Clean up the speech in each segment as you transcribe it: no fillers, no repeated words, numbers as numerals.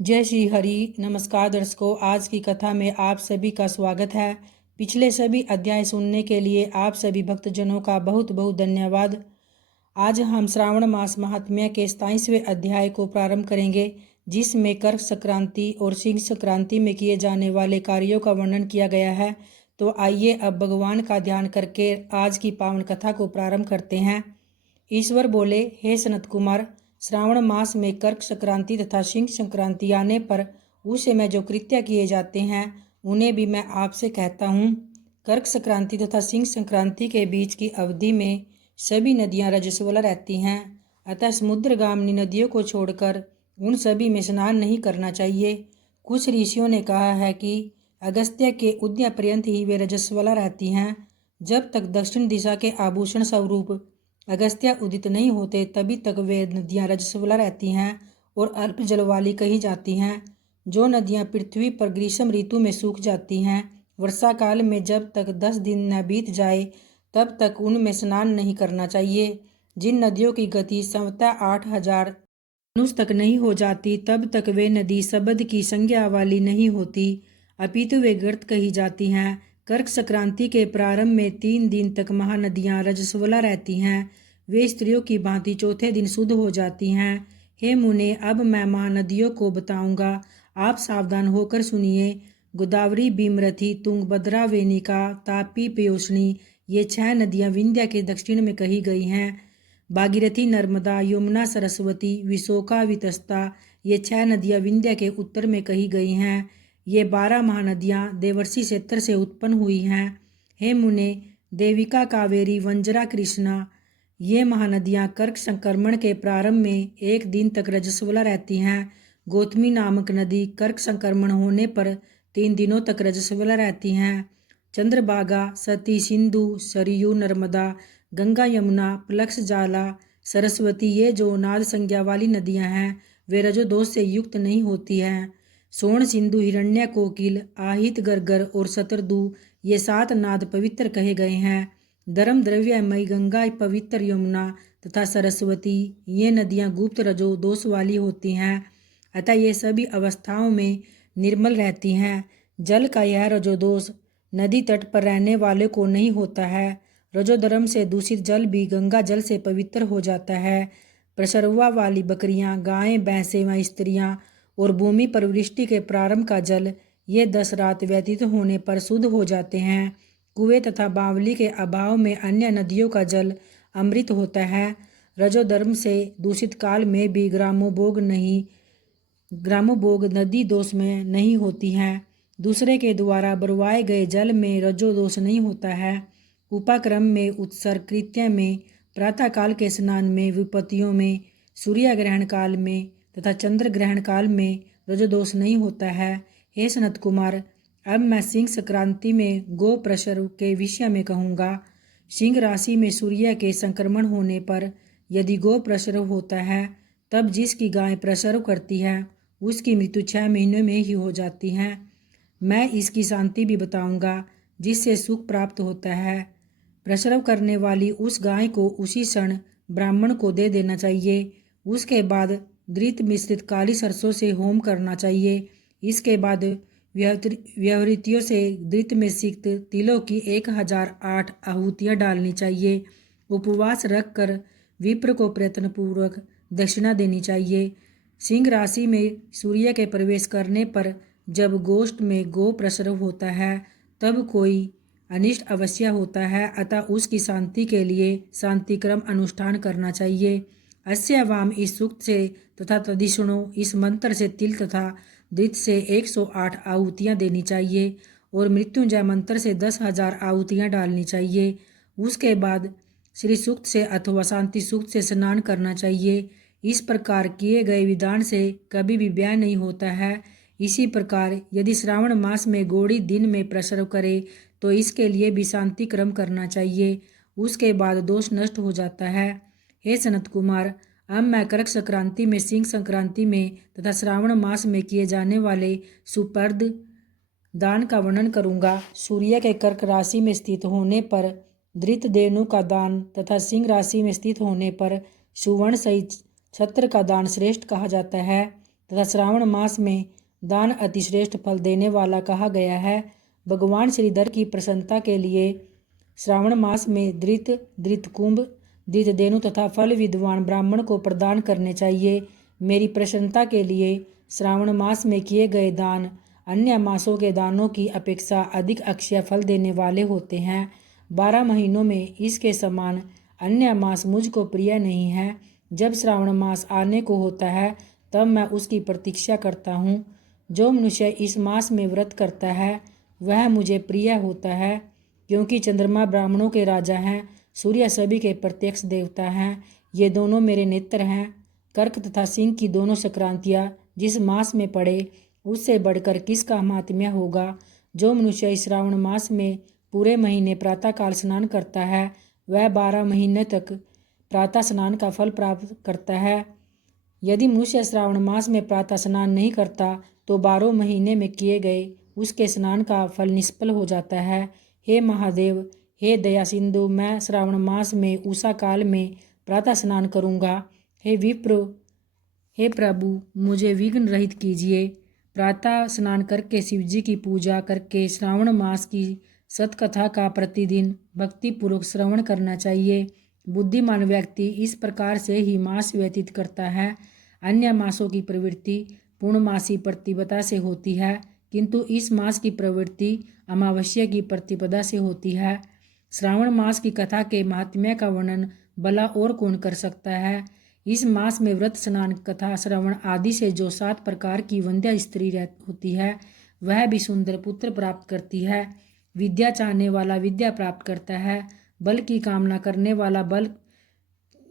जय श्री हरि। नमस्कार दर्शकों, आज की कथा में आप सभी का स्वागत है। पिछले सभी अध्याय सुनने के लिए आप सभी भक्तजनों का बहुत बहुत धन्यवाद। आज हम श्रावण मास महात्म्य के 27वें अध्याय को प्रारंभ करेंगे, जिसमें कर्क संक्रांति और सिंह संक्रांति में किए जाने वाले कार्यों का वर्णन किया गया है। तो आइए अब भगवान का ध्यान करके आज की पावन कथा को प्रारंभ करते हैं। ईश्वर बोले, हे सनत कुमार, श्रावण मास में कर्क संक्रांति तथा सिंह संक्रांति आने पर उस समय जो कृत्य किए जाते हैं उन्हें भी मैं आपसे कहता हूँ। कर्क संक्रांति तथा सिंह संक्रांति के बीच की अवधि में सभी नदियाँ रजस्वला रहती हैं, अतः समुद्रगामिनी नदियों को छोड़कर उन सभी में स्नान नहीं करना चाहिए। कुछ ऋषियों ने कहा है कि अगस्त्य के उदय पर्यंत ही वे रजस्वला रहती हैं। जब तक दक्षिण दिशा के आभूषण स्वरूप अगस्त्य उदित नहीं होते तभी तक वे नदियाँ रजस्वला रहती हैं और अल्प जल वाली कही जाती हैं। जो नदियाँ पृथ्वी पर ग्रीष्म ऋतु में सूख जाती हैं, वर्षा काल में जब तक 10 दिन न बीत जाए तब तक उनमें स्नान नहीं करना चाहिए। जिन नदियों की गति संवतः 8000 धनुष तक नहीं हो जाती तब तक वे नदी शब्द की संज्ञा वाली नहीं होती, अपितु वे गर्त कही जाती हैं। कर्क संक्रांति के प्रारंभ में 3 दिन तक महानदियाँ रजस्वला रहती हैं। वे स्त्रियों की भांति चौथे दिन शुद्ध हो जाती हैं। हे मुने, अब मैं महानदियों को बताऊंगा, आप सावधान होकर सुनिए। गोदावरी, भीमरथी, तुंगभद्रा, वेनिका, तापी, पयोष्णी, ये 6 नदियाँ विंध्य के दक्षिण में कही गई हैं। भागीरथी, नर्मदा, यमुना, सरस्वती, विशोका, वितस्ता, ये 6 नदियाँ विंध्य के उत्तर में कही गई हैं। ये 12 महानदियाँ देवर्षि क्षेत्र से उत्पन्न हुई हैं। हे मुने, देविका, कावेरी, वंजरा, कृष्णा, ये महानदियाँ कर्क संक्रमण के प्रारंभ में 1 दिन तक रजस्वला रहती हैं। गौतमी नामक नदी कर्क संक्रमण होने पर 3 दिनों तक रजस्वला रहती हैं। चंद्रभागा, सती, सिंधु, सरयू, नर्मदा, गंगा, यमुना, प्लक्स, जाला, सरस्वती, ये जो नाद संज्ञा वाली नदियाँ हैं वे रजोदोष से युक्त नहीं होती हैं। सोण, सिंधु, हिरण्य, कोकिल, आहित, गरगर और शतरदु, ये 7 नाद पवित्र कहे गए हैं। धर्म द्रव्यमयी गंगा, पवित्र यमुना तथा सरस्वती, ये नदियाँ गुप्त रजो दोष वाली होती हैं, अतः ये सभी अवस्थाओं में निर्मल रहती हैं। जल का यह रजोदोष नदी तट पर रहने वाले को नहीं होता है। रजोधर्म से दूषित जल भी गंगा जल से पवित्र हो जाता है। प्रसरवा वाली बकरियां, गायें, भैंसें व स्त्रियां और भूमि पर वृष्टि के प्रारंभ का जल, ये 10 रात व्यतीत होने पर शुद्ध हो जाते हैं। कुएं तथा बावली के अभाव में अन्य नदियों का जल अमृत होता है। रजोधर्म से दूषित काल में भी ग्रामोभोग नदी दोष में नहीं होती हैं। दूसरे के द्वारा बरवाए गए जल में रजो दोष नहीं होता है। उपाक्रम में, उत्सर्ग कृत्य में, प्रातःकाल के स्नान में, विपत्तियों में, सूर्य ग्रहण काल में तथा चंद्र ग्रहण काल में रजोदोष नहीं होता है। हे सनत कुमार, अब मैं सिंह संक्रांति में गो प्रसव के विषय में कहूँगा। सिंह राशि में सूर्य के संक्रमण होने पर यदि गो प्रसव होता है तब जिसकी गाय प्रसव करती है उसकी मृत्यु 6 महीनों में ही हो जाती है। मैं इसकी शांति भी बताऊंगा जिससे सुख प्राप्त होता है। प्रसव करने वाली उस गाय को उसी क्षण ब्राह्मण को दे देना चाहिए। उसके बाद घृत मिश्रित काली सरसों से होम करना चाहिए। इसके बाद व्यवहृतियों से घृत में सिक्त तिलों की 1008 आहुतियाँ डालनी चाहिए। उपवास रख कर विप्र को प्रयत्नपूर्वक दक्षिणा देनी चाहिए। सिंह राशि में सूर्य के प्रवेश करने पर जब गोष्ठ में गो प्रसव होता है तब कोई अनिष्ट अवश्य होता है, अतः उसकी शांति के लिए शांतिक्रम अनुष्ठान करना चाहिए। अस्य वाम, इस सूक्त से तथा तदिष्णु, इस मंत्र से तिल तथा घृत से 108 आहुतियाँ देनी चाहिए और मृत्युंजय मंत्र से 10,000 आहुतियाँ डालनी चाहिए। उसके बाद श्री सूक्त से अथवा शांति सूक्त से स्नान करना चाहिए। इस प्रकार किए गए विधान से कभी भी व्यय नहीं होता है। इसी प्रकार यदि श्रावण मास में गौड़ी दिन में प्रसव करे तो इसके लिए भी शांति क्रम करना चाहिए। उसके बाद दोष नष्ट हो जाता है। हे सनत कुमार, अब मैं कर्क संक्रांति में, सिंह संक्रांति में तथा श्रावण मास में किए जाने वाले सुपर्द दान का वर्णन करूंगा। सूर्य के कर्क राशि में स्थित होने पर धृत देनु का दान तथा सिंह राशि में स्थित होने पर सुवर्ण सहित छत्र का दान श्रेष्ठ कहा जाता है। तथा श्रावण मास में दान अतिश्रेष्ठ फल देने वाला कहा गया है। भगवान श्रीधर की प्रसन्नता के लिए श्रावण मास में धृतकुंभ, धृतधेनु तथा फल विद्वान ब्राह्मण को प्रदान करने चाहिए। मेरी प्रसन्नता के लिए श्रावण मास में किए गए दान अन्य मासों के दानों की अपेक्षा अधिक अक्षय फल देने वाले होते हैं। 12 महीनों में इसके समान अन्य मास मुझको प्रिय नहीं है। जब श्रावण मास आने को होता है तब मैं उसकी प्रतीक्षा करता हूँ। जो मनुष्य इस मास में व्रत करता है वह मुझे प्रिय होता है, क्योंकि चंद्रमा ब्राह्मणों के राजा हैं, सूर्य सभी के प्रत्यक्ष देवता हैं। ये दोनों मेरे नेत्र हैं। कर्क तथा सिंह की दोनों संक्रांतियाँ जिस मास में पड़े उससे बढ़कर किसका महात्म्य होगा। जो मनुष्य इस श्रावण मास में पूरे महीने प्रातःकाल स्नान करता है वह 12 महीने तक प्रातः स्नान का फल प्राप्त करता है। यदि मनुष्य श्रावण मास में प्रातः स्नान नहीं करता तो 12 महीने में किए गए उसके स्नान का फल निष्फल हो जाता है। हे महादेव, हे दया सिंधु, मैं श्रावण मास में उषा काल में प्रातः स्नान करूँगा। हे विप्र, हे प्रभु, मुझे विघ्न रहित कीजिए। प्रातः स्नान करके शिवजी की पूजा करके श्रावण मास की सतकथा का प्रतिदिन भक्तिपूर्वक श्रवण करना चाहिए। बुद्धिमान व्यक्ति इस प्रकार से ही मास व्यतीत करता है। अन्य मासों की प्रवृत्ति पूर्णमासी प्रतिपदा से होती है, किंतु इस मास की प्रवृत्ति अमावस्या की प्रतिपदा से होती है। श्रावण मास की कथा के महात्म्य का वर्णन भला और कौन कर सकता है। इस मास में व्रत, स्नान, कथा, श्रवण आदि से जो 7 प्रकार की वंध्या स्त्री होती है वह भी सुंदर पुत्र प्राप्त करती है। विद्या चाहने वाला विद्या प्राप्त करता है। बल की कामना करने वाला बल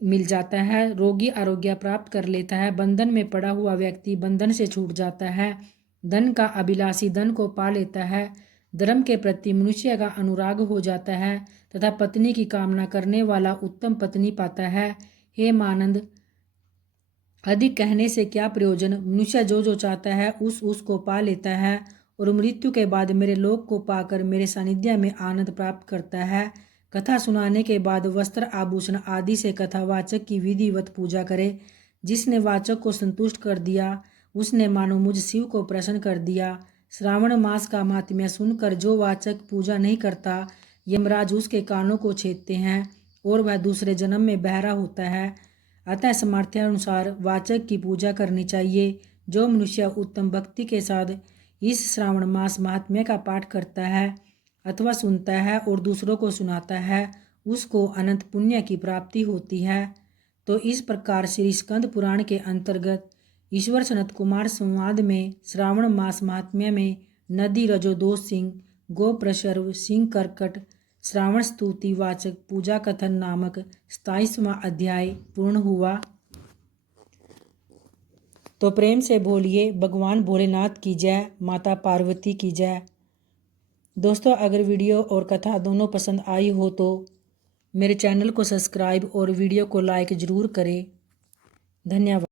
मिल जाता है। रोगी आरोग्य प्राप्त कर लेता है। बंधन में पड़ा हुआ व्यक्ति बंधन से छूट जाता है। धन का अभिलाषी धन को पा लेता है। धर्म के प्रति मनुष्य का अनुराग हो जाता है तथा पत्नी की कामना करने वाला उत्तम पत्नी पाता है। हे मानंद, अधिक कहने से क्या प्रयोजन। मनुष्य जो जो चाहता है उसको पा लेता है और मृत्यु के बाद मेरे लोक को पाकर मेरे सानिध्य में आनंद प्राप्त करता है। कथा सुनाने के बाद वस्त्र, आभूषण आदि से कथावाचक की विधिवत पूजा करे। जिसने वाचक को संतुष्ट कर दिया उसने मानो मुझ शिव को प्रसन्न कर दिया। श्रावण मास का महात्म्य सुनकर जो वाचक पूजा नहीं करता, यमराज उसके कानों को छेदते हैं और वह दूसरे जन्म में बहरा होता है। अतः सामर्थ्यानुसार वाचक की पूजा करनी चाहिए। जो मनुष्य उत्तम भक्ति के साथ इस श्रावण मास महात्म्य का पाठ करता है अथवा सुनता है और दूसरों को सुनाता है उसको अनंत पुण्य की प्राप्ति होती है। तो इस प्रकार श्री स्कंद पुराण के अंतर्गत ईश्वर सनत कुमार संवाद में श्रावण मास महात्म्य में नदी रजोदोष सिंह, गो प्रसर्व सिंह कर्कट, श्रावण स्तुति वाचक पूजा कथन नामक 27वां अध्याय पूर्ण हुआ। तो प्रेम से बोलिए भगवान भोलेनाथ की जय, माता पार्वती की जय। दोस्तों, अगर वीडियो और कथा दोनों पसंद आई हो तो मेरे चैनल को सब्सक्राइब और वीडियो को लाइक ज़रूर करें। धन्यवाद।